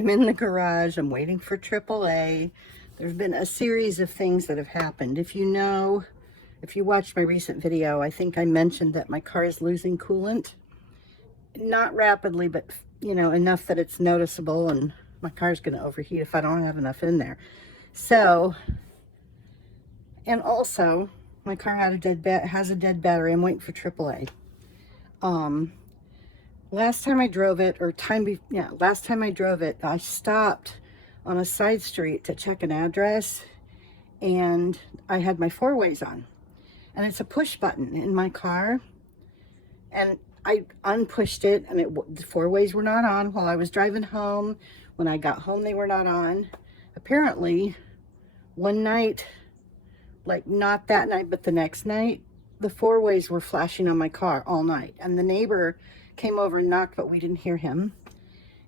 I'm in the garage. I'm waiting for AAA. There's been a series of things that have happened. If you watched my recent video, I think I mentioned that my car is losing coolant. Not rapidly, but enough that it's noticeable, and my car's going to overheat if I don't have enough in there. So, and also, my car has a dead battery. I'm waiting for AAA. Last time I drove it, last time I drove it, I stopped on a side street to check an address, and I had my four-ways on. And it's a push button in my car, and I unpushed it, and the four-ways were not on while I was driving home. When I got home, they were not on. Apparently, one night, like not that night, but the next night, the four-ways were flashing on my car all night. And the neighbor came over and knocked, but we didn't hear him.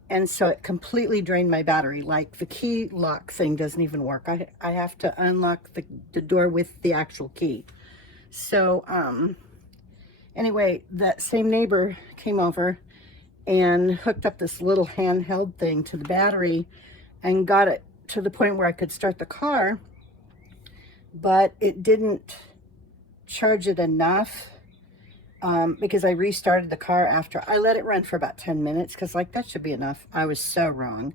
And so it completely drained my battery. Like the key lock thing doesn't even work. I have to unlock the door with the actual key. So, anyway, that same neighbor came over and hooked up this little handheld thing to the battery and got it to the point where I could start the car, but it didn't charge it enough, because I restarted the car after. I let it run for about 10 minutes because like that should be enough. I was so wrong.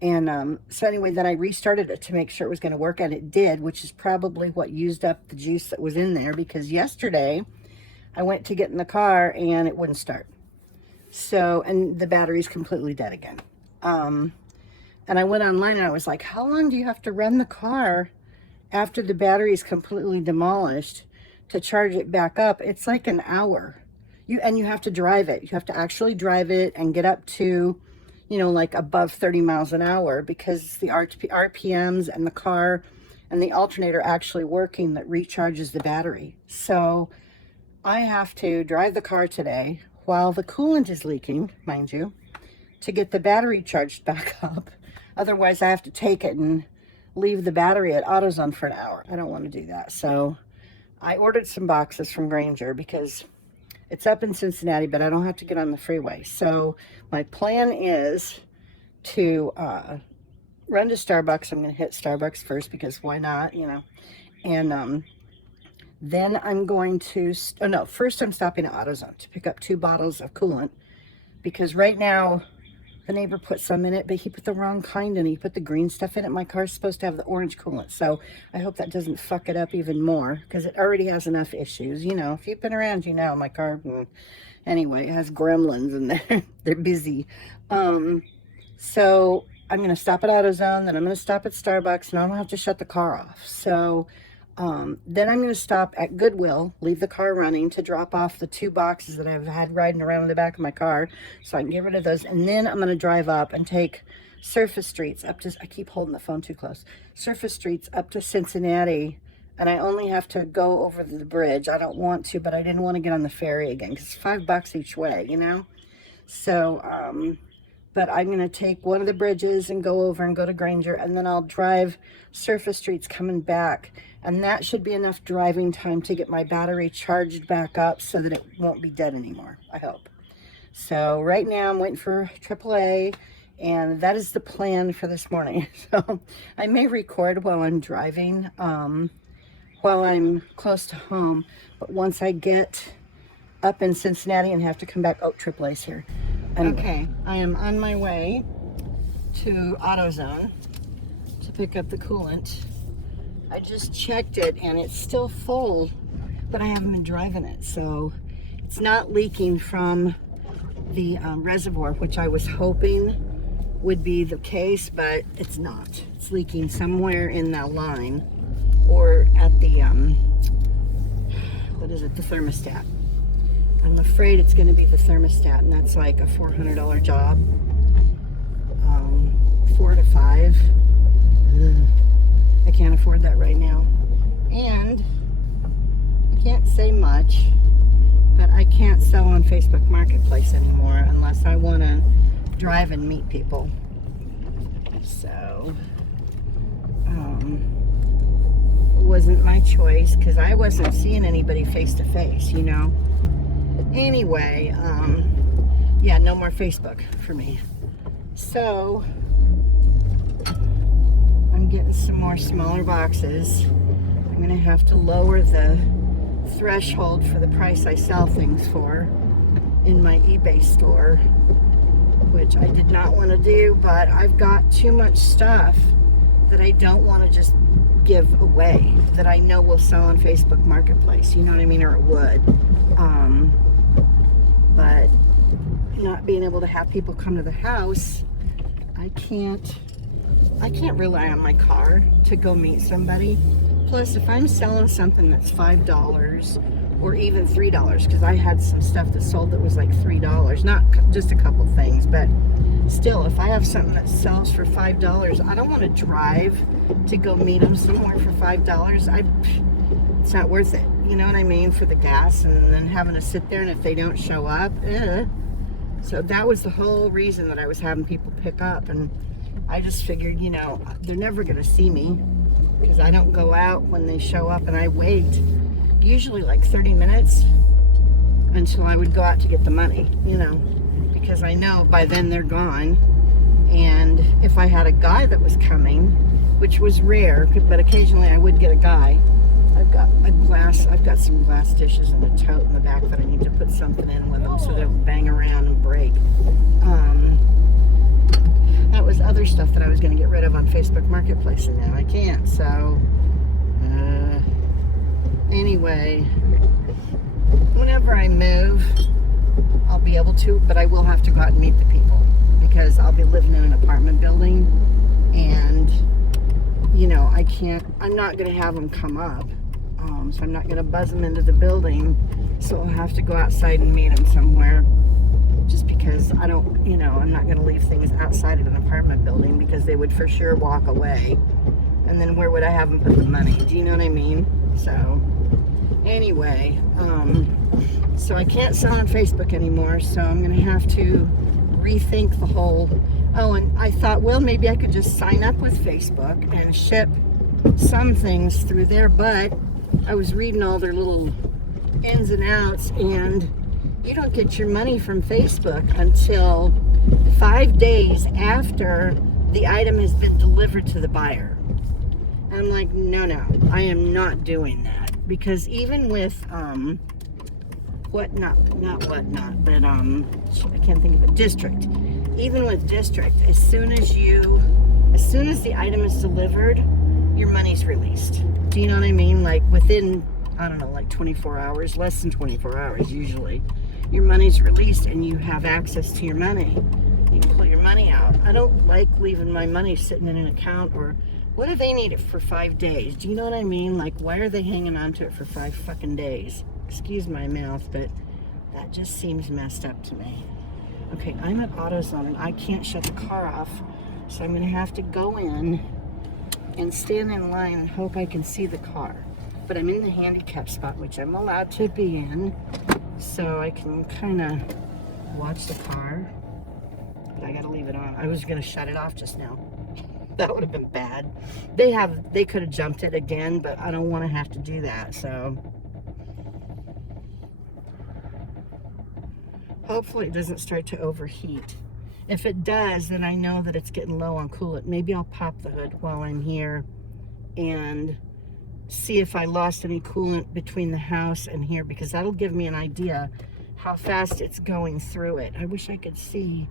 And so anyway, then I restarted it to make sure it was going to work, and it did, which is probably what used up the juice that was in there, because yesterday I went to get in the car and it wouldn't start. So, and the battery's completely dead again. And I went online and I was like, how long do you have to run the car after the battery is completely demolished to charge it back up? It's like an hour. You have to drive it. You have to actually drive it and get up to, like above 30 miles an hour, because the RPMs and the car and the alternator actually working that recharges the battery. So I have to drive the car today while the coolant is leaking, mind you, to get the battery charged back up. Otherwise, I have to take it and leave the battery at AutoZone for an hour. I don't want to do that. So I ordered some boxes from Grainger because it's up in Cincinnati, but I don't have to get on the freeway. So my plan is to run to Starbucks. I'm going to hit Starbucks first because why not, And then I'm going to, first I'm stopping at AutoZone to pick up 2 bottles of coolant, because right now the neighbor put some in it, but he put the wrong kind in it. He put the green stuff in it. My car's supposed to have the orange coolant, so I hope that doesn't fuck it up even more, because it already has enough issues. If you've been around, my car, anyway, it has gremlins and they're busy. So I'm going to stop at AutoZone, then I'm going to stop at Starbucks, and I don't have to shut the car off. So then I'm going to stop at Goodwill, leave the car running to drop off the 2 boxes that I've had riding around in the back of my car, so I can get rid of those. And then I'm going to drive up and take surface streets up to, I keep holding the phone too close, surface streets up to Cincinnati. And I only have to go over the bridge. I don't want to, but I didn't want to get on the ferry again, because it's $5 each way, So, but I'm going to take one of the bridges and go over and go to Grainger, and then I'll drive surface streets coming back. And that should be enough driving time to get my battery charged back up so that it won't be dead anymore, I hope. So right now I'm waiting for AAA, and that is the plan for this morning. So I may record while I'm driving, while I'm close to home. But once I get up in Cincinnati and have to come back, AAA's here. Anyway, okay, I am on my way to AutoZone to pick up the coolant. I just checked it and it's still full, but I haven't been driving it, so it's not leaking from the reservoir, which I was hoping would be the case, but it's not. It's leaking somewhere in that line, or at the what is it, the thermostat. I'm afraid it's going to be the thermostat, and that's like a $400 job. 4 to 5. I can't afford that right now. And I can't say much, but I can't sell on Facebook Marketplace anymore unless I want to drive and meet people. So, it wasn't my choice because I wasn't seeing anybody face to face, Anyway, yeah, no more Facebook for me. So, I'm getting some more smaller boxes. I'm gonna have to lower the threshold for the price I sell things for in my eBay store, which I did not want to do, but I've got too much stuff that I don't want to just give away that I know will sell on Facebook Marketplace, you know what I mean, or it would. But not being able to have people come to the house, I can't rely on my car to go meet somebody. Plus, if I'm selling something that's $5 or even $3, because I had some stuff that sold that was like $3, not just a couple things, but still, if I have something that sells for $5, I don't want to drive to go meet them somewhere for $5. It's not worth it, you know what I mean, for the gas and then having to sit there, and if they don't show up, So that was the whole reason that I was having people pick up, and I just figured, you know, they're never going to see me because I don't go out when they show up, and I wait usually like 30 minutes until I would go out to get the money, you know, because I know by then they're gone. And if I had a guy that was coming, which was rare, but occasionally I would get a guy. I've got some glass dishes in a tote in the back that I need to put something in with them so they don't bang around and break. That was other stuff that I was going to get rid of on Facebook Marketplace, and now I can't. So, anyway, whenever I move, I'll be able to, but I will have to go out and meet the people because I'll be living in an apartment building, and, you know, I'm not going to have them come up, so I'm not going to buzz them into the building, so I'll have to go outside and meet them somewhere. Just because I don't, you know, I'm not going to leave things outside of an apartment building because they would for sure walk away. And then where would I have them put the money? Do you know what I mean? So, anyway, so I can't sell on Facebook anymore, so I'm going to have to rethink the whole, and I thought, well, maybe I could just sign up with Facebook and ship some things through there, but I was reading all their little ins and outs, and you don't get your money from Facebook until 5 days after the item has been delivered to the buyer. And I'm like, no, I am not doing that. Because even with, I can't think of it, District. Even with District, as soon as the item is delivered, your money's released. Do you know what I mean? Like within, I don't know, like 24 hours, less than 24 hours usually. Your money's released and you have access to your money. You can pull your money out. I don't like leaving my money sitting in an account, or what do they need it for 5 days? Do you know what I mean? Like, why are they hanging on to it for 5 fucking days? Excuse my mouth, but that just seems messed up to me. Okay, I'm at AutoZone and I can't shut the car off, so I'm gonna have to go in and stand in line and hope I can see the car. But I'm in the handicap spot, which I'm allowed to be in, so I can kind of watch the car. But I gotta leave it on. I was gonna shut it off just now. That would have been bad. They could have jumped it again, but I don't want to have to do that, so hopefully it doesn't start to overheat. If it does, then I know that it's getting low on coolant. Maybe I'll pop the hood while I'm here and see if I lost any coolant between the house and here, because that'll give me an idea how fast it's going through it. I wish I could see.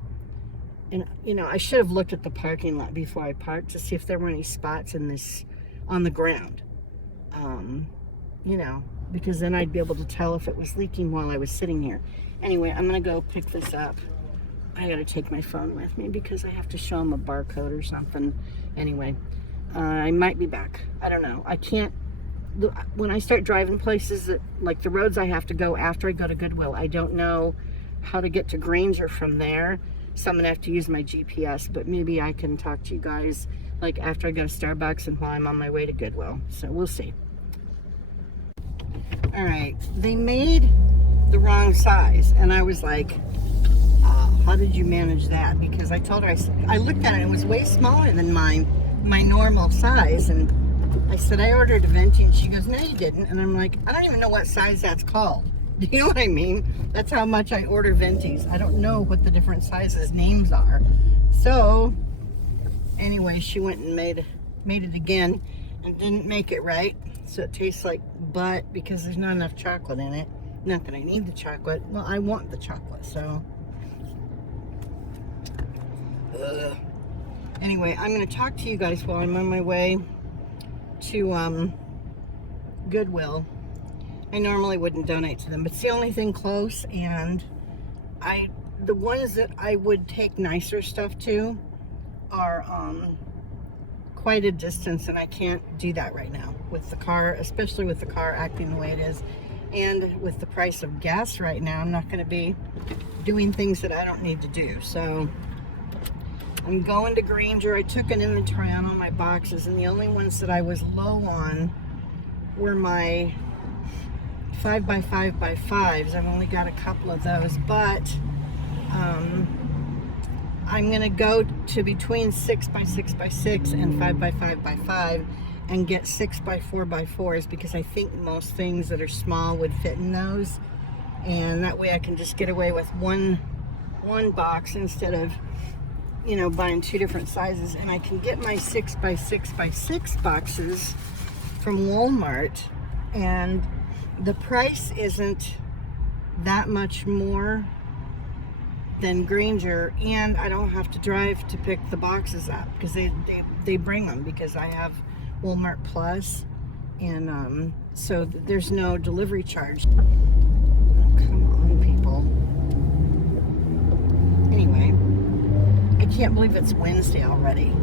And, you know, I should have looked at the parking lot before I parked to see if there were any spots on the ground. You know, because then I'd be able to tell if it was leaking while I was sitting here. Anyway, I'm going to go pick this up. I got to take my phone with me because I have to show them a barcode or something. Anyway, I might be back. I don't know. I can't. When I start driving places, like the roads I have to go after I go to Goodwill, I don't know how to get to Grainger from there. So I'm going to have to use my GPS, but maybe I can talk to you guys like after I go to Starbucks and while I'm on my way to Goodwill. So we'll see. All right, they made the wrong size, and I was like, how did you manage that? Because I told her, I looked at it, and it was way smaller than my normal size, and I said, I ordered a venti, and she goes, no, you didn't. And I'm like, I don't even know what size that's called. Do you know what I mean? That's how much I order ventis. I don't know what the different sizes names are. So, anyway, she went and made made it again and didn't make it right. So it tastes like butt because there's not enough chocolate in it. Not that I need the chocolate. Well, I want the chocolate, so. Anyway, I'm going to talk to you guys while I'm on my way to Goodwill. I normally wouldn't donate to them, but it's the only thing close, and the ones that I would take nicer stuff to are quite a distance, and I can't do that right now with the car, especially with the car acting the way it is, and with the price of gas right now. I'm not going to be doing things that I don't need to do. So I'm going to Grainger. I took an inventory on all my boxes, and the only ones that I was low on were my 5x5x5s. I've only got a couple of those, but I'm gonna go to between 6x6x6 and 5x5x5 and get 6x4x4s, because I think most things that are small would fit in those, and that way I can just get away with one box instead of, you know, buying two different sizes. And I can get my 6x6x6 boxes from Walmart, and the price isn't that much more than Grainger, and I don't have to drive to pick the boxes up because they bring them, because I have Walmart Plus, and so there's no delivery charge. Oh, come on, people. Anyway, I can't believe it's Wednesday already.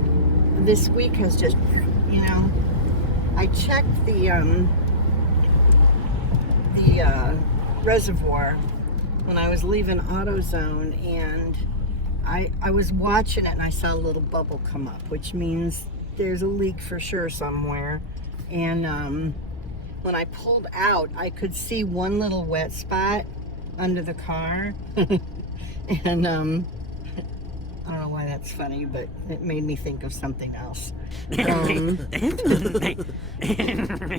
This week has just, you know, I checked the reservoir when I was leaving AutoZone, and I was watching it, and I saw a little bubble come up, which means there's a leak for sure somewhere. And when I pulled out, I could see one little wet spot under the car. And I don't know why that's funny, but it made me think of something else.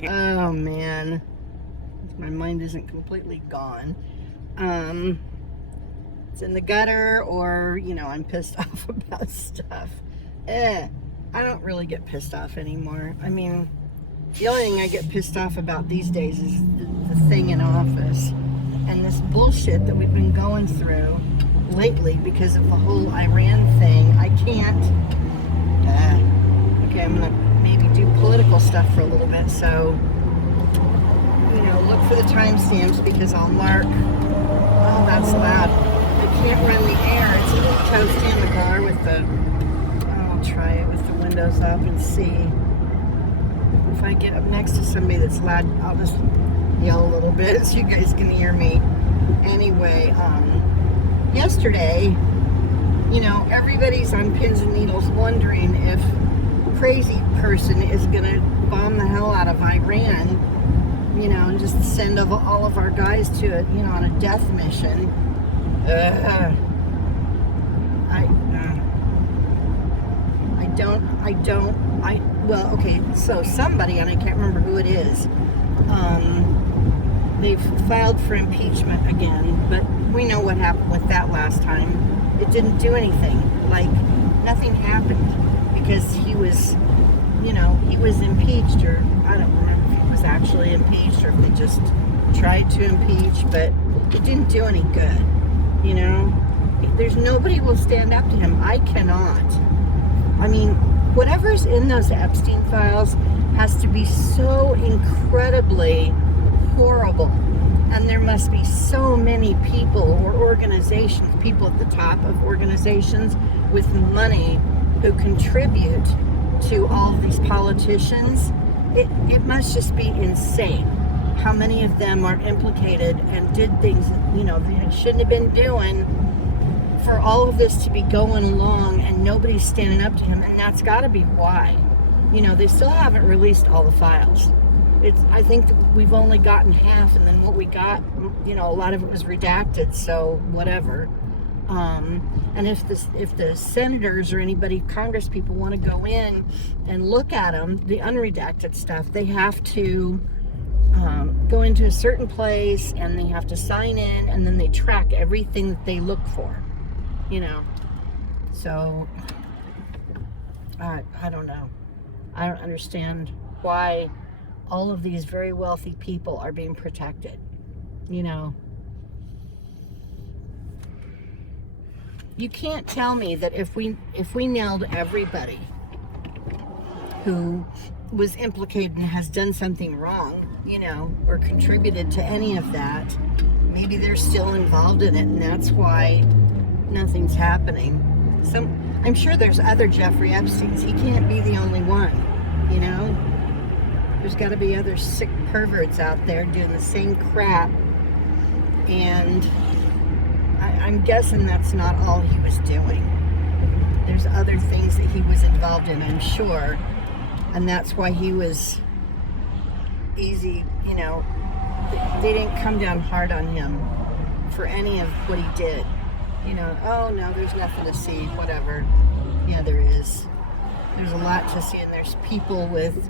Oh man, my mind isn't completely gone. It's in the gutter, or, you know, I'm pissed off about stuff. I don't really get pissed off anymore. I mean, the only thing I get pissed off about these days is the thing in office and this bullshit that we've been going through lately because of the whole Iran thing. I can't. Okay, I'm gonna maybe do political stuff for a little bit, so, you know, look for the timestamps, because I'll mark. Oh, that's loud. I can't run the air. It's a little toasty in the car with the. I'll try it with the windows up and see. If I get up next to somebody that's loud, I'll just yell a little bit so you guys can hear me. Anyway, yesterday, you know, everybody's on pins and needles wondering if crazy person is gonna bomb the hell out of Iran, you know, and just send all of our guys to it, you know, on a death mission. Well, okay, so somebody, and I can't remember who it is, they've filed for impeachment again, but we know what happened with that last time. It didn't do anything. Like, nothing happened, because he was, you know, he was impeached, or I don't remember if he was actually impeached or if they just tried to impeach, but it didn't do any good, you know. There's nobody will stand up to him. I cannot. I mean, whatever's in those Epstein files has to be so incredibly horrible. And there must be so many people or organizations, people at the top of organizations with money who contribute to all of these politicians. It must just be insane how many of them are implicated and did things, you know, they shouldn't have been doing, for all of this to be going along and nobody's standing up to him. And that's got to be why. You know, they still haven't released all the files. I think that we've only gotten half, and then what we got, you know, a lot of it was redacted, so whatever. And if the senators or anybody, Congress people, want to go in and look at them, the unredacted stuff, they have to go into a certain place, and they have to sign in, and then they track everything that they look for, you know. So I don't know. I don't understand why all of these very wealthy people are being protected. You know, you can't tell me that if we nailed everybody who was implicated and has done something wrong, you know, or contributed to any of that, maybe they're still involved in it, and that's why nothing's happening. I'm sure there's other Jeffrey Epsteins. He can't be the only one, you know? There's got to be other sick perverts out there doing the same crap, and I'm guessing that's not all he was doing. There's other things that he was involved in, I'm sure, and that's why he was easy, you know. They didn't come down hard on him for any of what he did. You know, oh no, there's nothing to see, whatever. Yeah, there is. There's a lot to see, and there's people with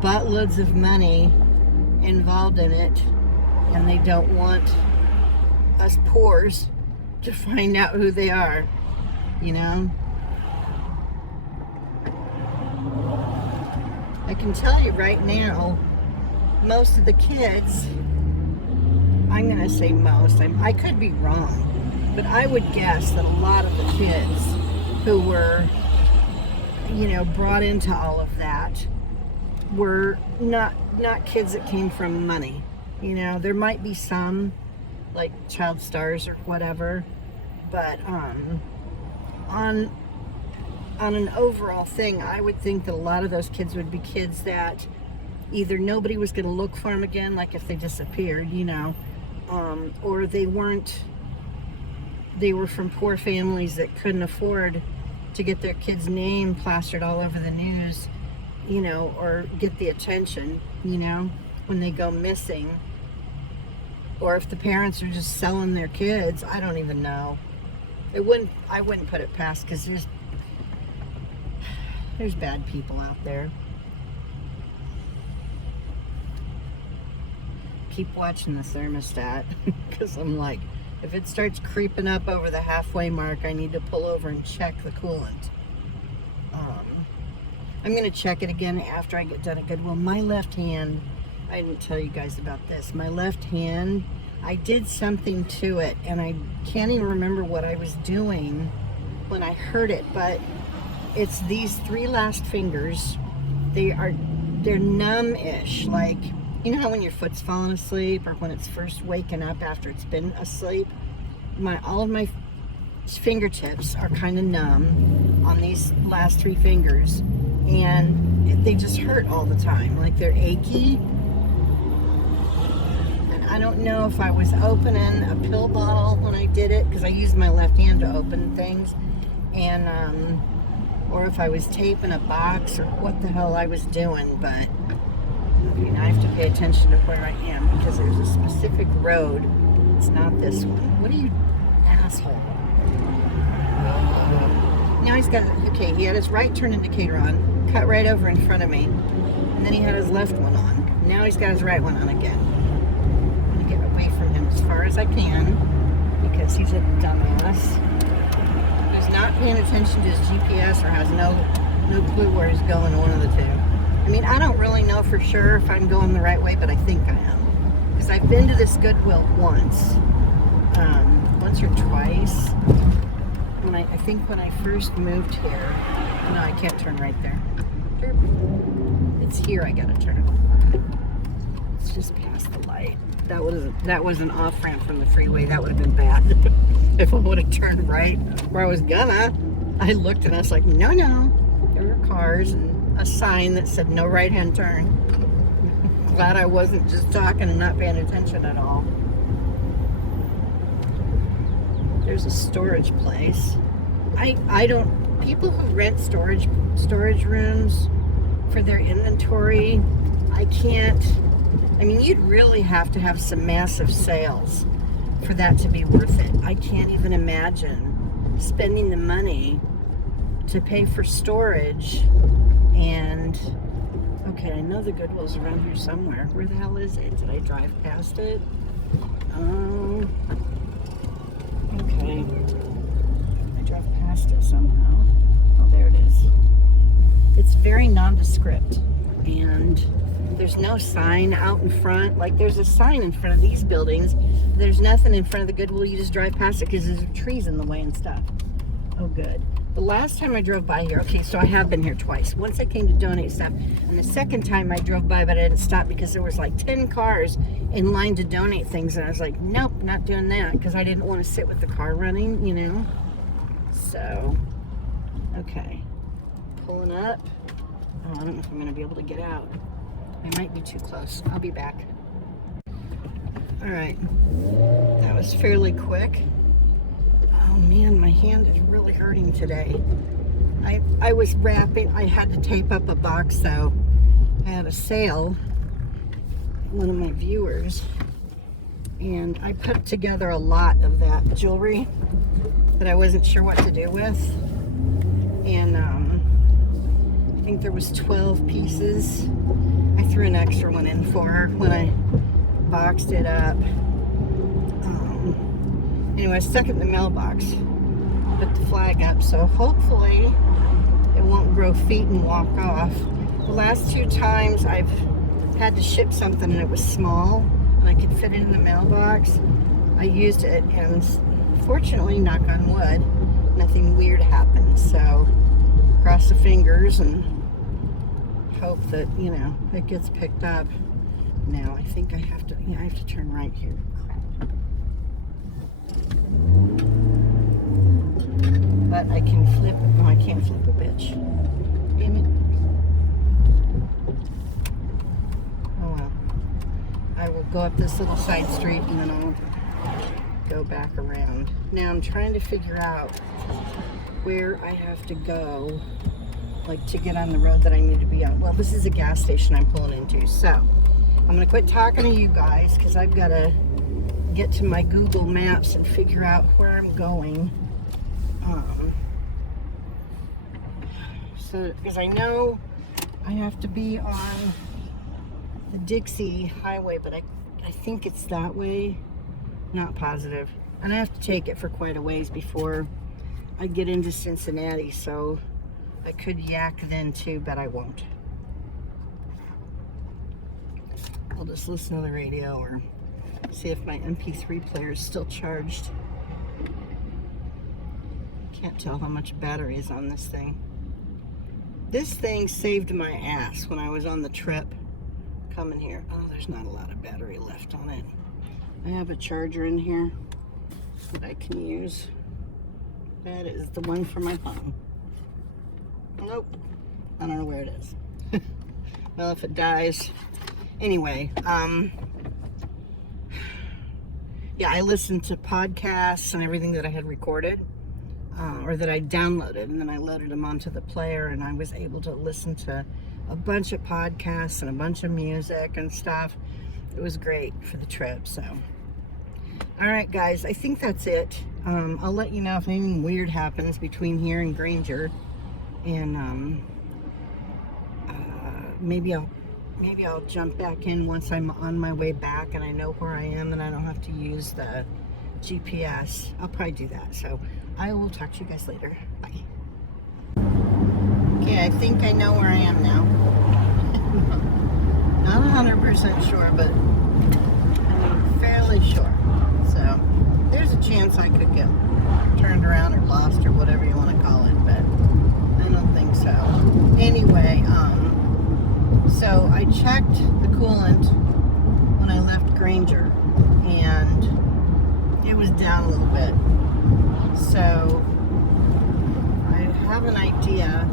buttloads of money involved in it, and they don't want us poors to find out who they are, you know. I can tell you right now, most of the kids, I'm going to say most, I could be wrong, but I would guess that a lot of the kids who were, you know, brought into all of that were not kids that came from money. You know, there might be some, like child stars or whatever, but on an overall thing, I would think that a lot of those kids would be kids that either nobody was going to look for them again, like if they disappeared, you know, or they were from poor families that couldn't afford to get their kid's name plastered all over the news, you know, or get the attention, you know, when they go missing. Or if the parents are just selling their kids, I don't even know. I wouldn't put it past, because there's bad people out there. Keep watching the thermostat, because I'm like, if it starts creeping up over the halfway mark, I need to pull over and check the coolant. I'm going to check it again after I get done at Goodwill. My left hand, I didn't tell you guys about this. My left hand, I did something to it, and I can't even remember what I was doing when I heard it, but it's these three last fingers. They're numb-ish, like, you know how when your foot's falling asleep, or when it's first waking up after it's been asleep? All of my fingertips are kind of numb on these last three fingers, and they just hurt all the time, like they're achy. And I don't know if I was opening a pill bottle when I did it, because I used my left hand to open things, and or if I was taping a box, or what the hell I was doing. But I mean, I have to pay attention to where I am, because there's a specific road. It's not this one. What are you, asshole? Now he's got, okay, he had his right turn indicator on, cut right over in front of me, and then he had his left one on. Now he's got his right one on again. I'm gonna get away from him as far as I can, because he's a dumbass who's not paying attention to his GPS, or has no clue where he's going, one of the two. I mean, I don't really know for sure if I'm going the right way, but I think I am, because I've been to this Goodwill once or twice. I think when I first moved here, no, I can't turn right there. It's here I gotta turn. It's just past the light. That was an off ramp from the freeway. That would have been bad if I would have turned right where I was gonna. I looked and I was like, no, there were cars and a sign that said no right hand turn. Glad I wasn't just talking and not paying attention at all. There's a storage place. People who rent storage rooms for their inventory, I mean, you'd really have to have some massive sales for that to be worth it. I can't even imagine spending the money to pay for storage. And, okay, I know the Goodwill's around here somewhere. Where the hell is it? Did I drive past it? Okay. I drove past it somehow. Oh, there it is. It's very very nondescript, and there's no sign out in front. Like, there's a sign in front of these buildings. There's nothing in front of the Goodwill. You just drive past it because there's trees in the way and stuff. Oh, good. The last time I drove by here, okay, so I have been here twice. Once I came to donate stuff, and the second time I drove by, but I didn't stop because there was like 10 cars in line to donate things, and I was like, nope, not doing that, because I didn't want to sit with the car running, you know? So, okay. Pulling up. Oh, I don't know if I'm going to be able to get out. I might be too close. I'll be back. All right. That was fairly quick. Oh man, my hand is really hurting today. I was wrapping. I had to tape up a box, so I had a sale. One of my viewers, and I put together a lot of that jewelry that I wasn't sure what to do with, and I think there was 12 pieces. I threw an extra one in for her when I boxed it up. Anyway, I stuck it in the mailbox, put the flag up, so hopefully it won't grow feet and walk off. The last 2 times I've had to ship something and it was small and I could fit it in the mailbox, I used it, and fortunately, knock on wood, nothing weird happened. So cross the fingers and hope that, you know, it gets picked up. Now I think I have to, yeah, I have to turn right here. Crap. But I can flip it. No, I can't flip a bitch. Damn it. Oh well. I will go up this little side street and then I'll go back around. Now I'm trying to figure out where I have to go, like, to get on the road that I need to be on. Well, this is a gas station I'm pulling into, so I'm gonna quit talking to you guys because I've got to get to my Google Maps and figure out where I'm going. So, because I know I have to be on the Dixie Highway, but I think it's that way. Not positive. And I have to take it for quite a ways before I get into Cincinnati, so I could yak then too, but I won't. I'll just listen to the radio or see if my MP3 player is still charged. Can't tell how much battery is on this thing. This thing saved my ass when I was on the trip coming here. Oh, there's not a lot of battery left on it. I have a charger in here that I can use. That is the one for my phone. Nope. I don't know where it is. Well, if it dies. Anyway, yeah, I listened to podcasts and everything that I had recorded, or that I downloaded, and then I loaded them onto the player, and I was able to listen to a bunch of podcasts and a bunch of music and stuff. It was great for the trip, so. All right, guys, I think that's it. I'll let you know if anything weird happens between here and Grainger, and maybe I'll jump back in once I'm on my way back and I know where I am and I don't have to use the GPS. I'll probably do that. So I will talk to you guys later. Bye. Okay, I think I know where I am now. Not 100% sure, but I'm fairly sure. So there's a chance I could get turned around or lost or whatever you want to call it, but I don't think so. Anyway, so I checked the coolant when I left Grainger, and it was down a little bit. So I have an idea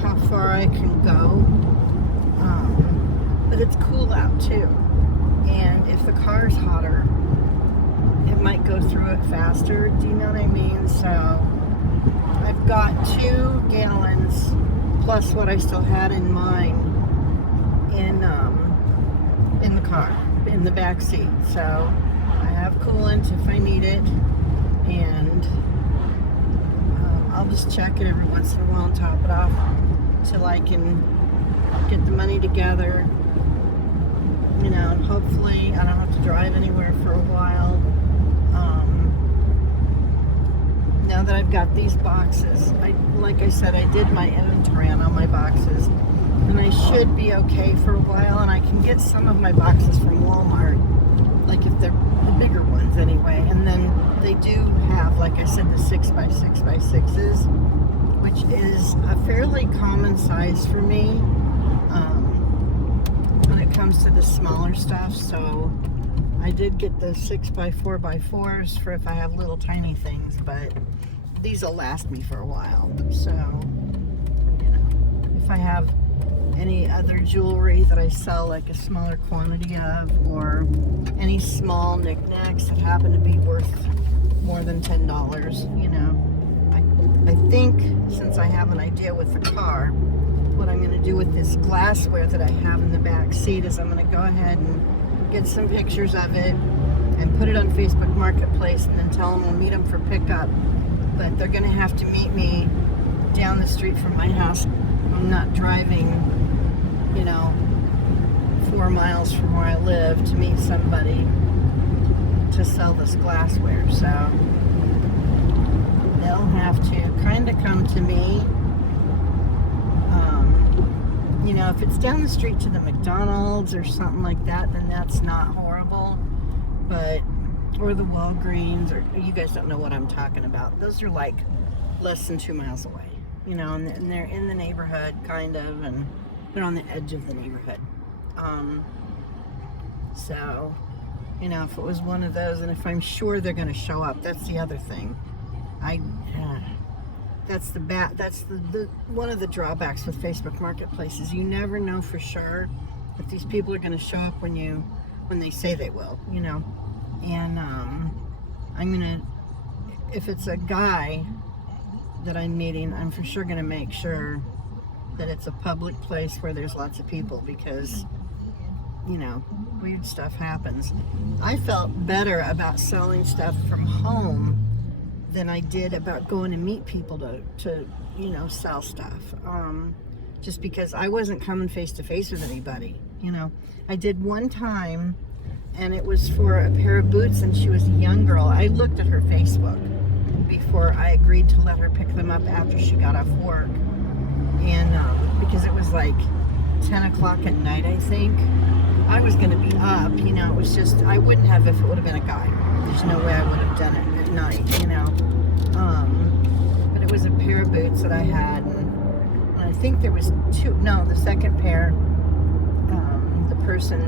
how far I can go, but it's cool out too. And if the car's hotter, it might go through it faster. Do you know what I mean? So I've got 2 gallons plus what I still had in mine in the car, in the back seat. So I have coolant if I need it, and I'll just check it every once in a while and top it off till I can get the money together, you know, and hopefully I don't have to drive anywhere for a while. Now now that I've got these boxes, like I said, I did my inventory on all my boxes, and I should be okay for a while, and I can get some of my boxes from Walmart, like if they're the bigger ones anyway. And then they do have, like I said, the 6x6x6s, which is a fairly common size for me when it comes to the smaller stuff. So I did get the 6x4x4s for if I have little tiny things, but these will last me for a while. So, you know, if I have any other jewelry that I sell like a smaller quantity of, or any small knickknacks that happen to be worth more than $10, you know, I think since I have an idea with the car, what I'm going to do with this glassware that I have in the back seat is I'm going to go ahead and get some pictures of it and put it on Facebook Marketplace, and then tell them we'll meet them for pickup. But they're going to have to meet me down the street from my house. I'm not driving, you know, 4 miles from where I live to meet somebody to sell this glassware. So they'll have to kind of come to me. You know, if it's down the street to the McDonald's or something like that, then that's not horrible. But, or the Walgreens, or you guys don't know what I'm talking about. Those are like less than 2 miles away, you know, and they're in the neighborhood kind of, and they're on the edge of the neighborhood. So, you know, if it was one of those, and if I'm sure they're going to show up, that's the other thing. That's the one of the drawbacks with Facebook Marketplace is you never know for sure if these people are going to show up when they say they will, you know. And if it's a guy that I'm meeting, I'm for sure going to make sure that it's a public place where there's lots of people, because, you know, weird stuff happens. I felt better about selling stuff from home than I did about going to meet people to you know, sell stuff. Just because I wasn't coming face to face with anybody, you know. I did one time, and it was for a pair of boots, and she was a young girl. I looked at her Facebook before I agreed to let her pick them up after she got off work. And because it was like 10 o'clock at night, I think. I was going to be up, you know. It was just, I wouldn't have if it would have been a guy. There's no way I would have done it at night, you know. But it was a pair of boots that I had, and I think there was the second pair, the person,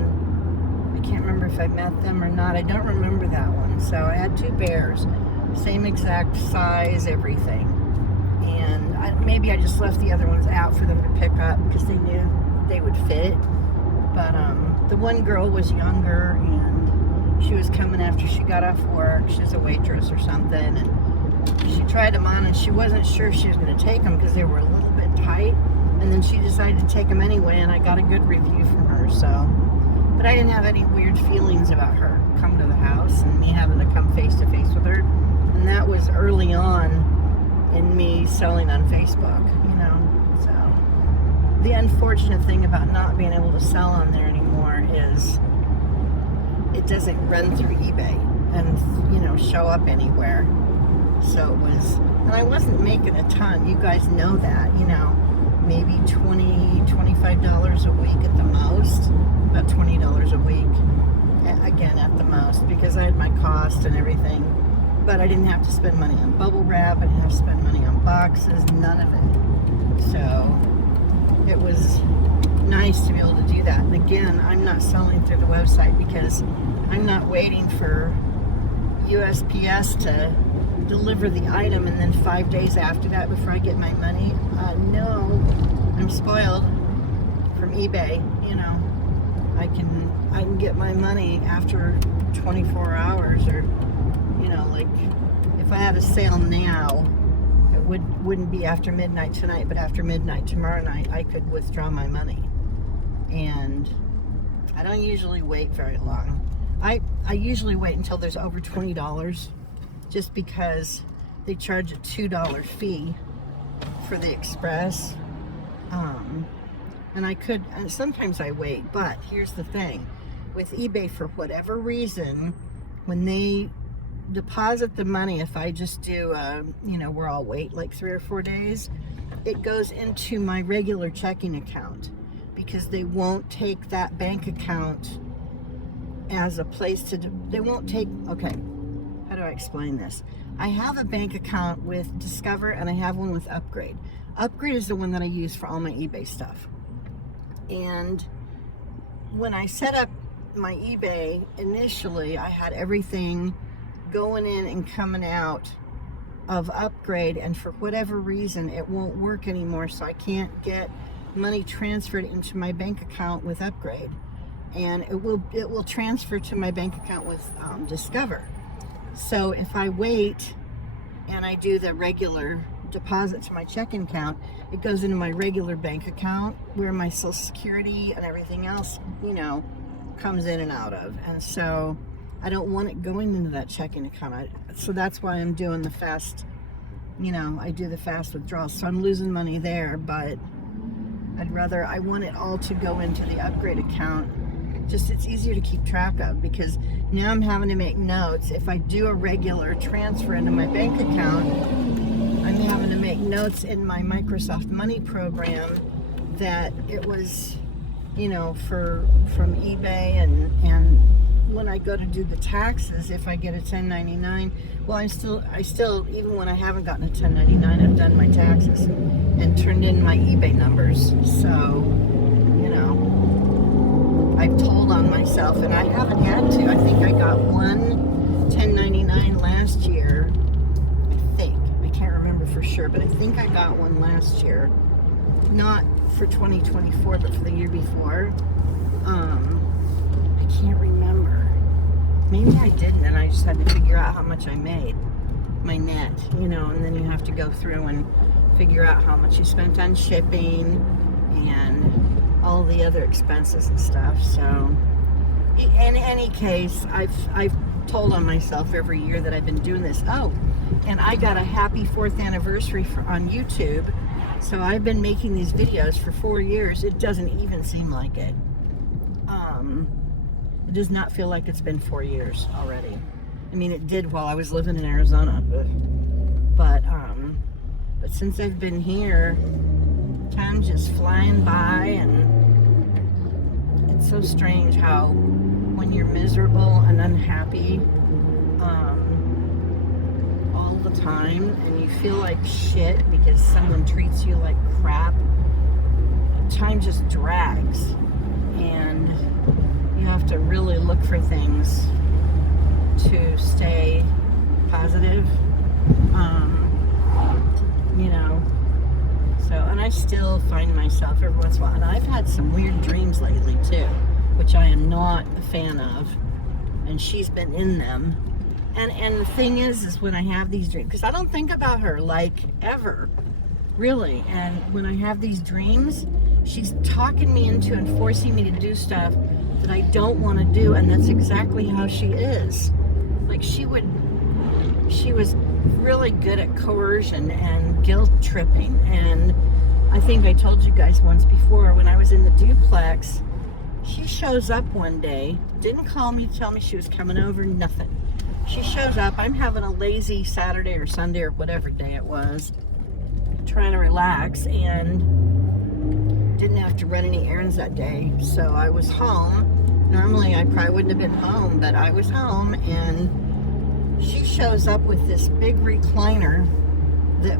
I can't remember if I met them or not. I don't remember that one. So I had 2 pairs, same exact size, everything. And maybe I just left the other ones out for them to pick up because they knew they would fit. But the one girl was younger, and she was coming after she got off work. She's a waitress or something, and she tried them on, and she wasn't sure she was going to take them because they were a little bit tight. And then she decided to take them anyway, and I got a good review from her. So, but I didn't have any weird feelings about her coming to the house and me having to come face to face with her. And that was early on in me selling on Facebook, you know. So the unfortunate thing about not being able to sell on there anymore is it doesn't run through eBay and, you know, show up anywhere. So it was, and I wasn't making a ton. You guys know that, you know, maybe $20, $25 a week at the most, about $20 a week, again, at the most, because I had my cost and everything. But I didn't have to spend money on bubble wrap. I didn't have to spend money on boxes, none of it. So it was nice to be able to do that. And again, I'm not selling through the website because I'm not waiting for USPS to deliver the item and then 5 days after that before I get my money. No, I'm spoiled from eBay. You know, I can get my money after 24 hours, or, you know, like if I had a sale now, it wouldn't be after midnight tonight, but after midnight tomorrow night, I could withdraw my money. And I don't usually wait very long. I usually wait until there's over $20, just because they charge a $2 fee for the express. And sometimes I wait, but here's the thing. With eBay, for whatever reason, when they deposit the money, if I just do, where I'll wait like 3 or 4 days, it goes into my regular checking account, because they won't take that bank account as a place to, they won't take, okay, how do I explain this? I have a bank account with Discover and I have one with Upgrade. Upgrade is the one that I use for all my eBay stuff. And when I set up my eBay initially, I had everything going in and coming out of Upgrade, and for whatever reason it won't work anymore, so I can't get money transferred into my bank account with Upgrade, and it will transfer to my bank account with Discover. So if I wait and I do the regular deposit to my checking account, it goes into my regular bank account where my Social Security and everything else, comes in and out of. And so I don't want it going into that checking account. So that's why I'm doing the fast, I do the fast withdrawals. So I'm losing money there, but I want it all to go into the Upgrade account. Just, it's easier to keep track of, because now I'm having to make notes. If I do a regular transfer into my bank account, I'm having to make notes in my Microsoft Money program that it was, from eBay, and when I go to do the taxes, if I get a 1099, well, I still, even when I haven't gotten a 1099, I've done my taxes and turned in my eBay numbers. So, I've told on myself, and I haven't had to. I think I got one 1099 last year. I can't remember for sure, but I think I got one last year. Not for 2024, but for the year before. I can't remember. Maybe I didn't, and I just had to figure out how much I made, my net, and then you have to go through and figure out how much you spent on shipping and all the other expenses and stuff. So in any case, I've told on myself every year that I've been doing this. Oh, and I got a happy 4th anniversary on YouTube. So I've been making these videos for 4 years. It doesn't even seem like it. It does not feel like it's been 4 years already. I mean, it did while I was living in Arizona, but since I've been here, time's just flying by, and it's so strange how when you're miserable and unhappy all the time, and you feel like shit because someone treats you like crap, time just drags, and you have to really look for things to stay positive. And I still find myself every once in a while, and I've had some weird dreams lately too, which I am not a fan of, and she's been in them. And the thing is when I have these dreams, because I don't think about her like ever, really, and when I have these dreams, she's talking me into and forcing me to do stuff that I don't want to do, and that's exactly how she is. Like she was really good at coercion and guilt tripping, and I think I told you guys once before, when I was in the duplex, she shows up one day, didn't call me to tell me she was coming over, nothing. She shows up, I'm having a lazy Saturday or Sunday or whatever day it was, trying to relax, and didn't have to run any errands that day, so I was home. Normally I probably wouldn't have been home, but I was home, and she shows up with this big recliner that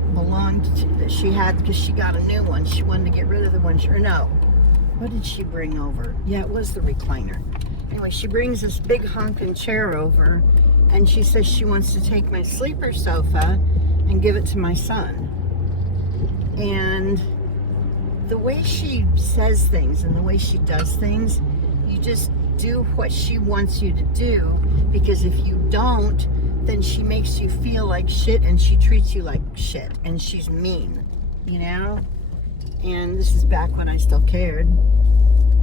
she had, because she got a new one. She wanted to get rid of the one. What did she bring over? Yeah, it was the recliner. Anyway, she brings this big honking chair over, and she says she wants to take my sleeper sofa and give it to my son. And the way she says things and the way she does things, you just do what she wants you to do, because if you don't, then she makes you feel like shit, and she treats you like shit, and she's mean, and this is back when I still cared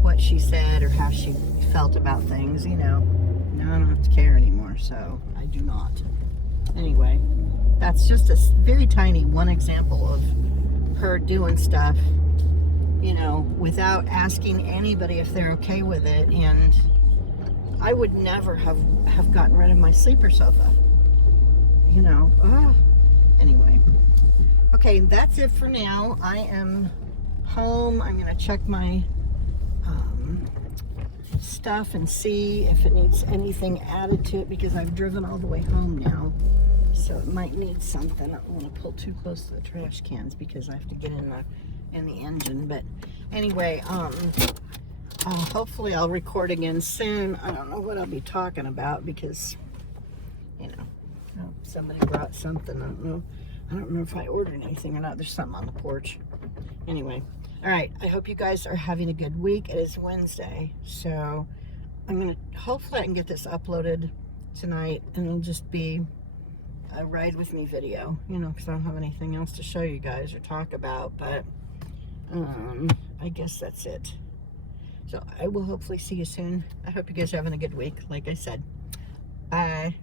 what she said or how she felt about things. Now I don't have to care anymore, so I do not. Anyway, that's just a very tiny one example of her doing stuff, without asking anybody if they're okay with it. And I would never have gotten rid of my sleeper sofa. you know, anyway. Okay, that's it for now. I am home. I'm going to check my stuff and see if it needs anything added to it, because I've driven all the way home now. So it might need something. I don't want to pull too close to the trash cans because I have to get in the engine. But anyway, hopefully I'll record again soon. I don't know what I'll be talking about because, you know, somebody brought something. I don't know if I ordered anything or not. There's something on the porch. Anyway, all right. I hope you guys are having a good week. It is Wednesday, so hopefully I can get this uploaded tonight, and it'll just be a ride with me video, you know, because I don't have anything else to show you guys or talk about. But I guess that's it. So I will hopefully see you soon. I hope you guys are having a good week, like I said. Bye.